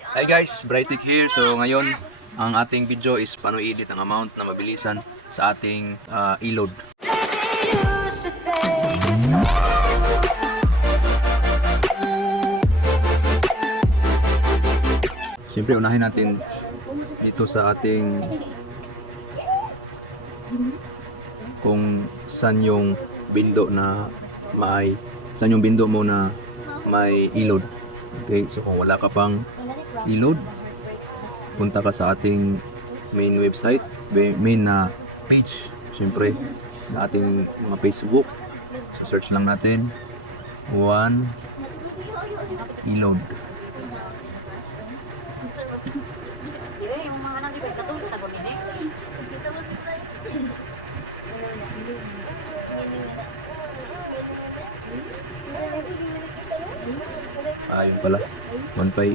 Hi guys, Brightic here. So ngayon, ang ating video is paano i-edit ang amount na mabilisan sa ating e-load. Siyempre, unahin natin dito sa ating kung saan yung bindo na saan yung bindo mo na may e-load. Okay, so kung wala ka pang e-load, punta ka sa ating main website, main na page, syempre na ating mga Facebook. So search lang natin one e-load. Yun pala, one pay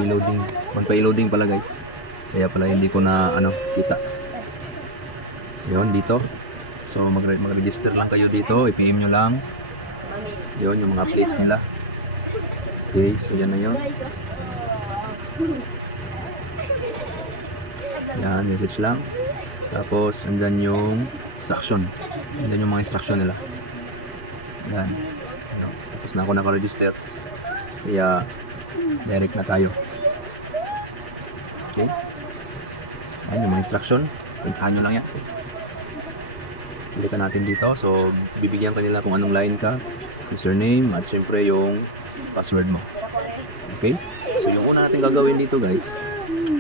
loading pala guys, kaya pala hindi ko na kita. Yun dito, so mag-register lang kayo dito, i-PM nyo lang yun yung mga updates nila. Okay, so yan na yun. Yan, message lang. Tapos andyan yung instruction, andyan yung mga instruction nila. Yan, tapos na ako naka-register, kaya direct na tayo. Okay, yan yung mga instruction, puntahan nyo lang yan. Balikan natin dito, so bibigyan ka nila kung anong line ka, username, at syempre yung password mo. Okay, so yung una natin gagawin dito guys,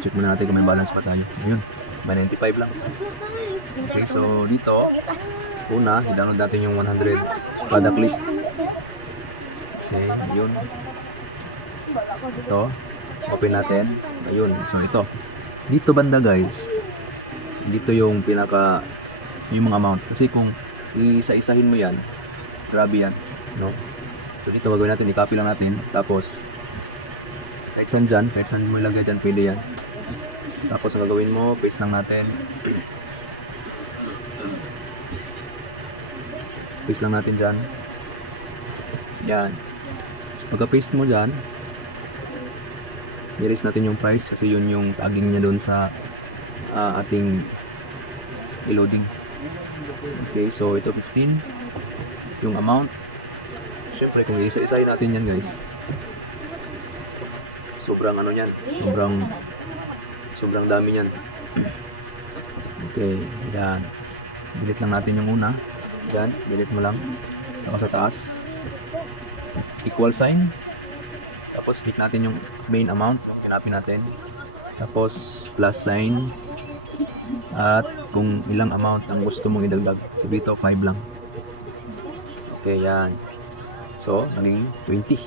check muna natin kung may balance pa tayo. Ayun, may 95 lang. Okay, so dito una, i-download natin yung 100 product list. Okay, yun. Ito, open natin. Ayun, so ito. Dito banda guys, dito yung yung mga amount. Kasi kung isa-isahin mo yan, grabe yan, no? So dito gagawin natin, i-copy lang natin. Tapos, kahit saan mo ilagay dyan, pwede yan. Tapos ang gagawin mo, paste lang natin. Paste lang natin dyan. Yan. Pagka-paste mo dyan, i-erase natin yung price kasi yun yung tagging niya doon sa ating i-loading. Okay, so ito 15 yung amount. Siyempre kung isa-isahin natin yan guys, sobrang yan, sobrang dami yan. Okay, yan. Delete lang natin yung una. Yan, delete mo lang. Saka sa taas, equal sign. Tapos click natin yung main amount, yung hinapin natin. Tapos plus sign. At kung ilang amount ang gusto mong idagdag. So dito 5 lang. Okay, yan. So, naging 20.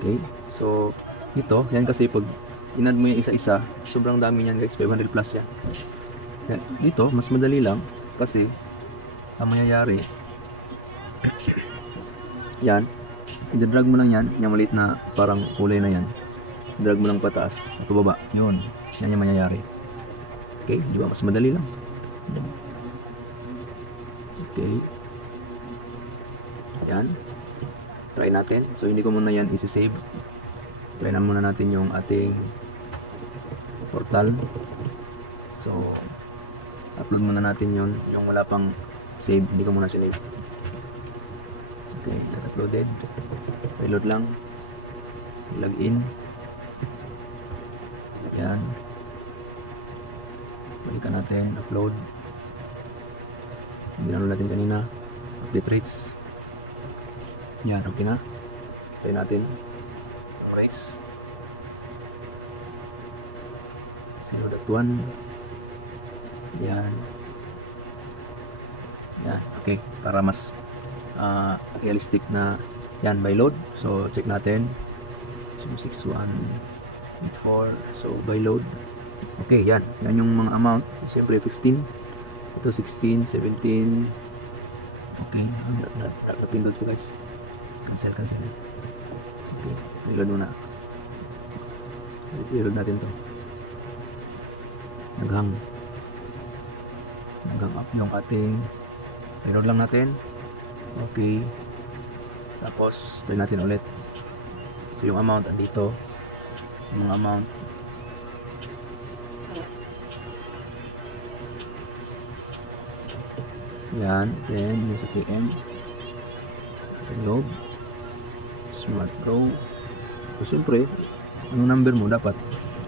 Okay, so ito, yan kasi pag inad mo yung isa-isa, sobrang dami yan guys, 500 plus yan. Dito, mas madali lang kasi ang mangyayari yan, i-drag mo lang yan, yung maliit na parang kulay na yan, drag mo lang pataas at pababa, yun, yan yung mangyayari. Okay, di ba? Mas madali lang. Okay, yan, try natin. So hindi ko muna yan isi-save, try na muna natin yung ating portal. So upload muna natin yung wala pang save, hindi ko muna sinave. Okay, not uploaded. Reload lang, login. Yan, balikan natin, upload. Ginano natin kanina, update rates. Yan, okay na. Try natin yung rates 0.1. Yan. Yan, okay, para mas realistic na yan by load. So check natin 6184. So by load, okay, yan yung mga amount. Siyempre 15, ito 16, 17. Okay, napindot ko guys, cancel. Okay, reload muna. Reload natin to. Naghang up yung ating, reload lang natin. Okay, tapos try natin ulit. So yung amount andito, mga amount. Yan, then yung sa TM, sa Globe, Smart Pro. So siyempre, anong number mo dapat,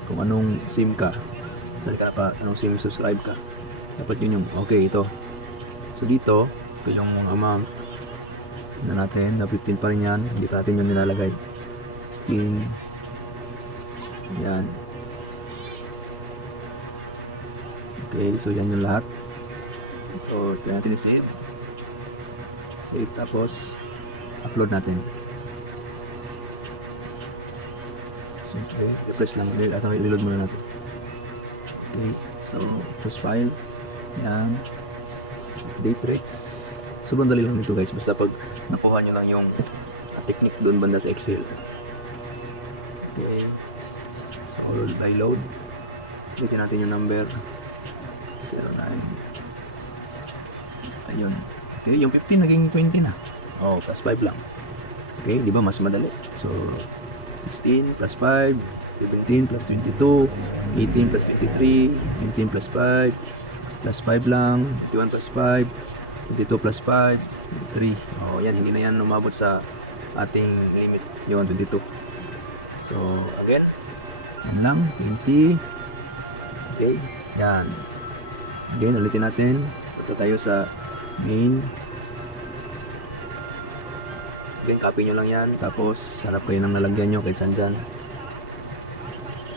kung anong SIM ka, saan ka na pa, anong SIM subscribe ka, dapat yun yung, okay, ito. So dito, ito yung amount na natin, na 15 pa rin yan, hindi pa natin yung nilalagay. 16, yan. Okay, so yan yung lahat. So, ito natin i-save. Save, tapos upload natin. Siyempre, refresh lang. At i-reload muna natin. Okay, so, first file. Yan. Date rates. Sobrang dali lang nito guys. Basta pag nakuha nyo lang yung technique doon banda sa Excel. Okay. So, load by load. Ulitin natin yung number. 09. Ayun. Okay, yung 15 naging 20 na. Oh, plus 5 lang. Okay, di ba mas madali? So, 16 plus 5, 17 plus 22, 18 plus 23, 19 plus 5, plus 5 lang, 21 plus 5, 22 plus 5, 3. Oh, yan, hindi na yan umabot sa ating limit, yung 22. So, again, yan lang, 20. Okay, yan. Again, ulitin natin. Punta tayo sa main. Again, copy nyo lang yan. Tapos, hanap kayo ng nalagyan nyo kahit saan dyan.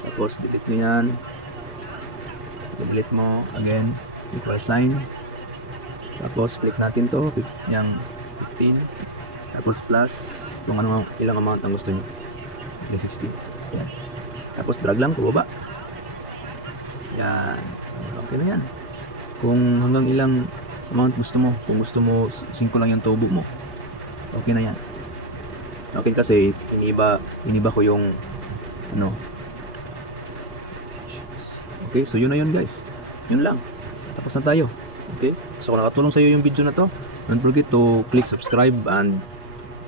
Tapos, delete nyo yan. Delete mo. Again, equal sign. Tapos, click natin to. Yung 15. Tapos, plus. Kung ano, ilang amount ang gusto nyo. Okay, 60. Yan. Tapos, drag lang. Pababa. Yan. Okay na yan. Kung hanggang ilang amount gusto mo, kung gusto mo 5 lang yung tubo mo, okay na yan. Okay, kasi iniba ko yung ano. Okay, so yun na yun guys. Yun lang. Tapos na tayo. Okay, so kung nakatulong sa iyo yung video na to, don't forget to click subscribe and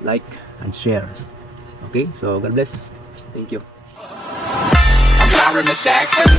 like and share. Okay, so God bless. Thank you. I'm Byron Jackson.